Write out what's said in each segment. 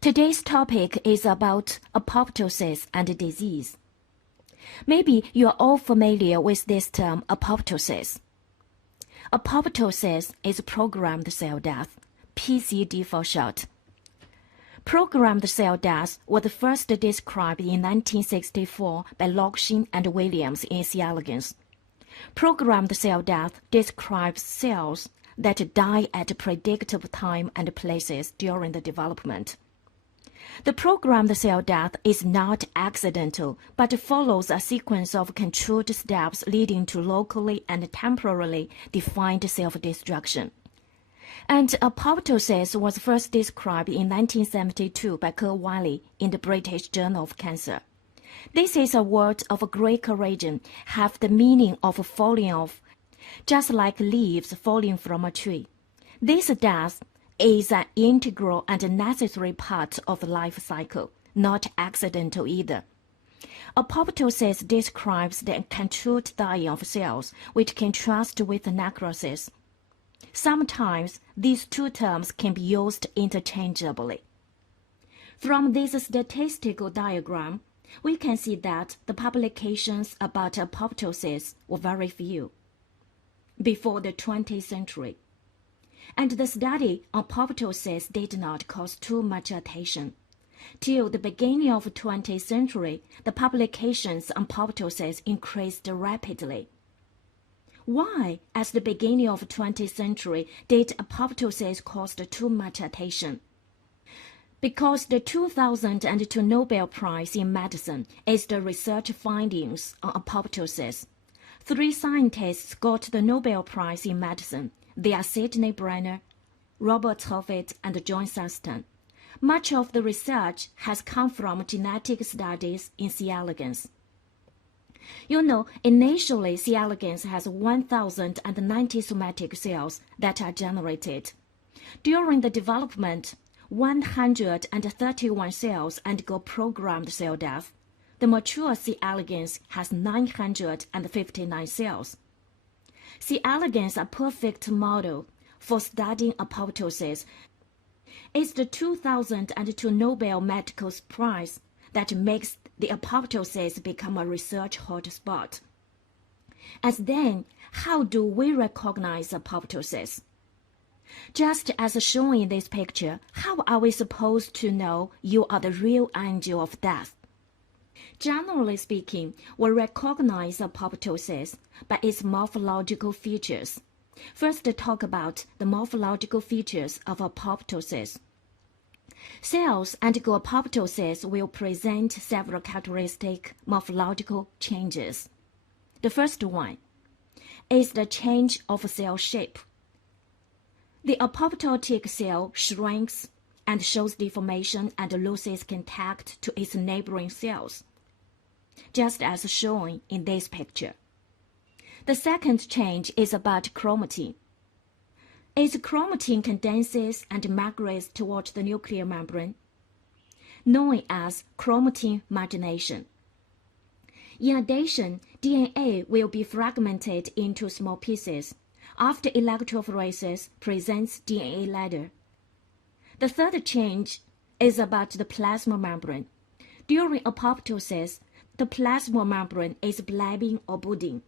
Today's topic is about apoptosis and disease. Maybe you are all familiar with this term apoptosis. Apoptosis is programmed cell death, PCD for short. Programmed cell death was first described in 1964 by Logshin and Williams in C. elegans. Programmed cell death describes cells that die at predictable time and places during the development. The programmed cell death is not accidental, but follows a sequence of controlled steps leading to locally and temporarily defined self-destruction. And apoptosis was first described in 1972 by Kurt Wiley in the British Journal of Cancer. This is a word of Greek origin, have the meaning of falling off, just like leaves falling from a tree. This death is an integral and necessary part of the life cycle, not accidental either. Apoptosis describes the controlled dying of cells, which contrasts with necrosis. Sometimes these two terms can be used interchangeably. From this statistical diagram, we can see that the publications about apoptosis were very few before the 20th century. And the study on apoptosis did not cause too much attention. Till the beginning of the 20th century, the publications on apoptosis increased rapidly. Why, at the beginning of the 20th century, did apoptosis cause too much attention? Because the 2002 Nobel Prize in Medicine is the research findings on apoptosis. 3 scientists got the Nobel Prize in Medicine. They are Sidney Brenner, Robert Toffitt, and John Saston. Much of the research has come from genetic studies in C. elegans. You know, initially C. elegans has 1,090 somatic cells that are generated. During the development, 131 cells undergo programmed cell death. The mature C. elegans has 959 cells. C. elegans, a perfect model for studying apoptosis, is the 2002 Nobel Medical Prize that makes the apoptosis become a research hotspot. As then, how do we recognize apoptosis? Just as shown in this picture, how are we supposed to know you are the real angel of death? Generally speaking, we recognize apoptosis by its morphological features. First, talk about the morphological features of apoptosis. Cells undergo apoptosis will present several characteristic morphological changes. The first one is the change of cell shape. The apoptotic cell shrinks and shows deformation and loses contact to its neighboring cells, just as shown in this picture. The second change is about chromatin. Its chromatin condenses and migrates towards the nuclear membrane, known as chromatin margination. In addition, DNA will be fragmented into small pieces. After electrophoresis, presents DNA ladder. The third change is about the plasma membrane. During apoptosis, the plasma membrane is blabbing or budding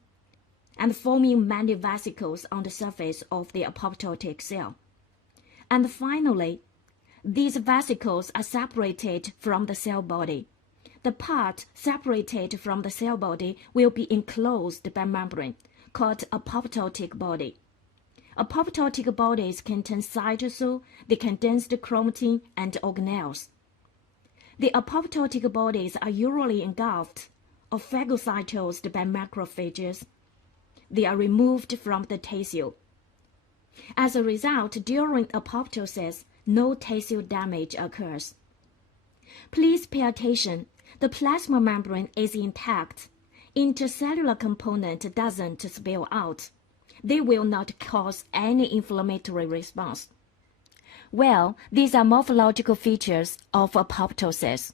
and forming many vesicles on the surface of the apoptotic cell. And finally, these vesicles are separated from the cell body. The part separated from the cell body will be enclosed by membrane, called apoptotic body. Apoptotic bodies contain cytosol, the condensed chromatin, and organelles. The apoptotic bodies are usually engulfed or phagocytosed by macrophages. They are removed from the tissue. As a result, during apoptosis, no tissue damage occurs. Please pay attention. The plasma membrane is intact. Intercellular component doesn't spill out. They will not cause any inflammatory response. Well, these are morphological features of apoptosis.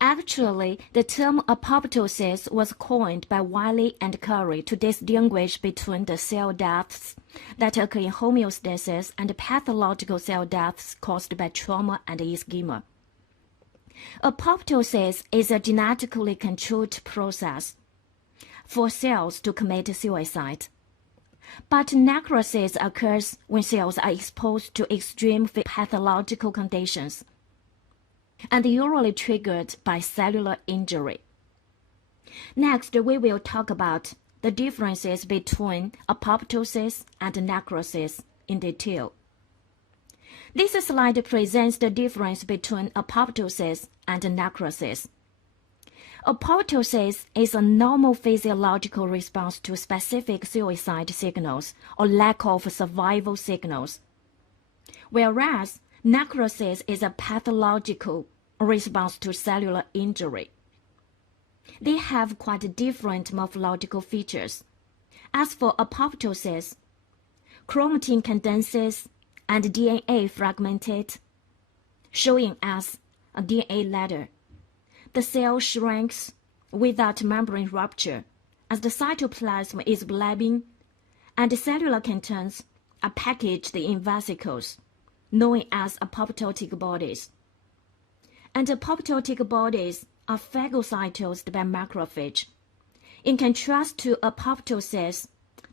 Actually, the term apoptosis was coined by Wiley and Curry to distinguish between the cell deaths that occur in homeostasis and pathological cell deaths caused by trauma and ischemia. Apoptosis is a genetically controlled process for cells to commit suicide. But necrosis occurs when cells are exposed to extreme pathological conditions and usually triggered by cellular injury. Next, we will talk about the differences between apoptosis and necrosis in detail. This slide presents the difference between apoptosis and necrosis. Apoptosis is a normal physiological response to specific suicide signals or lack of survival signals, whereas necrosis is a pathological response to cellular injury. They have quite different morphological features. As for apoptosis, chromatin condenses and DNA fragmented, showing as a DNA ladder. The cell shrinks without membrane rupture as the cytoplasm is blabbing and the cellular contents are packaged in vesicles, known as apoptotic bodies. And apoptotic bodies are phagocytosed by macrophage. In contrast to apoptosis,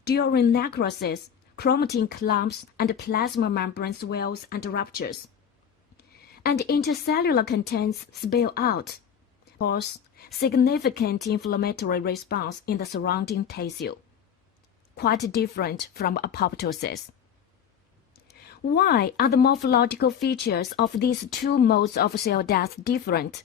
during necrosis, chromatin clumps and plasma membrane swells and ruptures, and intercellular contents spill out, cause significant inflammatory response in the surrounding tissue, quite different from apoptosis. Why are the morphological features of these two modes of cell death different?